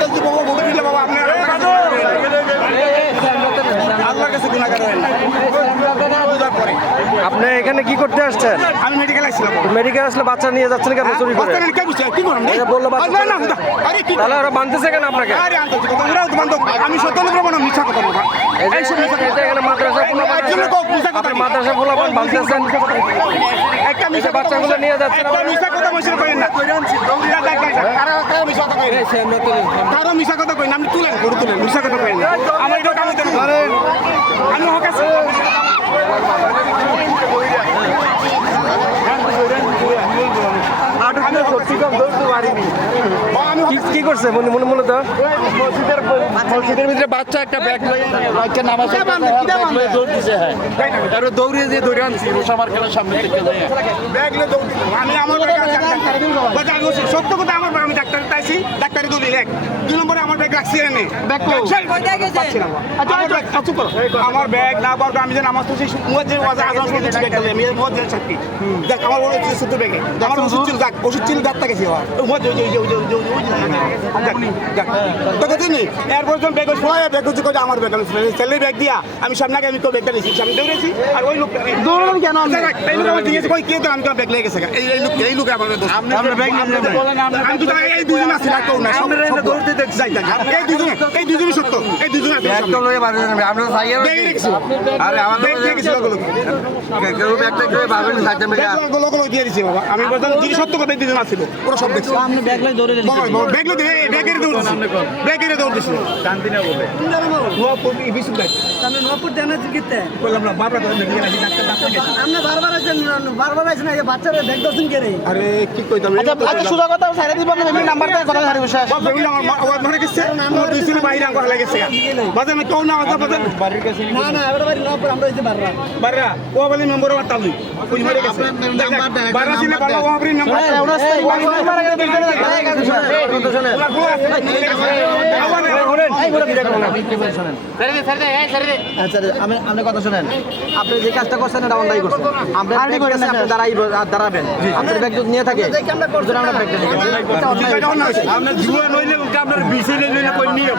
তো বাবা ভোট দিলে বাবা আপনি আল্লাহর কাছে গুনাহগার হবেন না। আপনি এখানে কি করতে আসছেন? আমি মেডিকেল আসছিলাম। মেডিকেল আসলে বাচ্চা নিয়ে যাচ্ছেন কেন চুরি করে? বাচ্চা কে বুঝছে কি করব? এই যে বললো বাচ্চা না না আরে কি তাহলে ওরা বানতেছে কেন আপনাকে? আরে আনতে কথা ওরাও তো বান্ধব আমি সত্য লোক বলবো না মিথ্যা কথা বলবো। এই যে এখানে মাদ্রাসা পোলাপান একজন লোক মিথ্যা কথা আপনি মাদ্রাসা পোলাপান বানতেছেন, একটা এই মিথ্যা যে বাচ্চাগুলো নিয়ে যাচ্ছেন একটা মিথ্যা কথা বলছেন কইেন না। কারো মিথ্যা কথা কইেন কারো মিথ্যা কথা কইেন আপনি তুলেন গরু তুলেন মিথ্যা কথা কইেন না। আমার এটা কামে দেন আমি হক আছে কি করছে মূলত? মসজিদের ভিতরে বাচ্চা একটা ব্যাগ লয়ে নামাজ দৌড় দিছে। হ্যাঁ তারপরে দৌড়িয়ে যে দৌড়ে আনছি রোসা মার্কেটের সামনে থেকে যাই ব্যাগলে দৌড় আমি আমার ব্যাগ আছে বাজা আমি সত্য কথা আমার আমি ডাক্তার তাইছি ডাক্তারে দলিল এক 2 নম্বরে আমার ব্যাগ রাখছি এনে ব্যাগ কই গেছে আমার ব্যাগ চুপ করো আমার ব্যাগ না পারবো আমি যে নামাজ পড়ছি মুয়াজ্জিন ওয়াজ আযান শুনতে ঠিক আছে আমি মুয়াজ্জিন সাথী দেখ আমার ওই ছোট ব্যাগে আমার ওষুধ ছিল ডাক্তার গেছে মুয়াজ্জিন তো কত নি এরপর যখন ব্যাগ ছড়ায় ব্যাগ হচ্ছে কই আমার ব্যাগ আমি ছেলে ব্যাগ দিয়া আমি সামনে আগে আমি তো ব্যাগটা নিয়েছি আমি দৌড়েছি আর ওই লোক দৌড়ান কেন এই লোক আমার দিয়েছে কই কে তো আমি তো ব্যাগ লেগে গেছে এই লোক আমার আমরা ব্যাগ বলেন আমি তো এই দুজন আছি না কেউ না আমরা এনে দৌড়তে দেখ যাই এই দুজনই সত্য এই দুজন আছে ব্যাগ তো লয়ে পারবেন আমরা সাইয়া ব্যাগ রেখেছি আরে আমাদের ব্যাগ রেখেছি লোক কেউ ব্যাগটা কেউ ভাবেন সাইডে মেগা লোক দিয়ে দিছি বাবা আমি বলতাম যে সত্য কথা এই দুজন আছিল পুরো সব দেখছি আপনি ব্যাগ লই দৌড়ে দিলেন ব্যাগ লই ব্যাগের দৌড় ব্যাগের দৌড় দিছি শান্তি না বলে নোয়াপুর বিশুক ভাই আপনি নপুর দেন কিতে বললাম না বারবার ধরে নিয়ে আসি ডাক্তার গেছে আপনি বারবার আছেন এই বাচ্চারা ব্যাগ দছেন কে রে? আরে কি কইতাম আচ্ছা সুজা কথা ছাইরা দিবেন না নাম্বারটা কথা ছাড়ি বসে আছে বেগুন আমার ধরে গেছে আমার দুই ছিল বাইরে আঙ্গুর লেগেছে বাজে আমি কোন না কথা বাজে বাড়ির কাছে না না এটা বাড়ি নপুর আমরা হইতে পারবা বাররা ও বলে নম্বর ওর তালুই কই মরে গেছে বাররা ছিল বাররা ও আপনি নম্বর আচ্ছা আপনি কথা শুনেন, আপনি যে কাজটা করছেন এটা অন্যায় করছেন। আমরা ব্যাগ কাছে আপনি দাঁড়াবেন, আপনার ব্যাগ যদি নিয়ে থাকে আমরা ব্যাগটা নিয়ে আমরা জুয়া নইলে আপনার বিষয় নইলে কই নিয়ে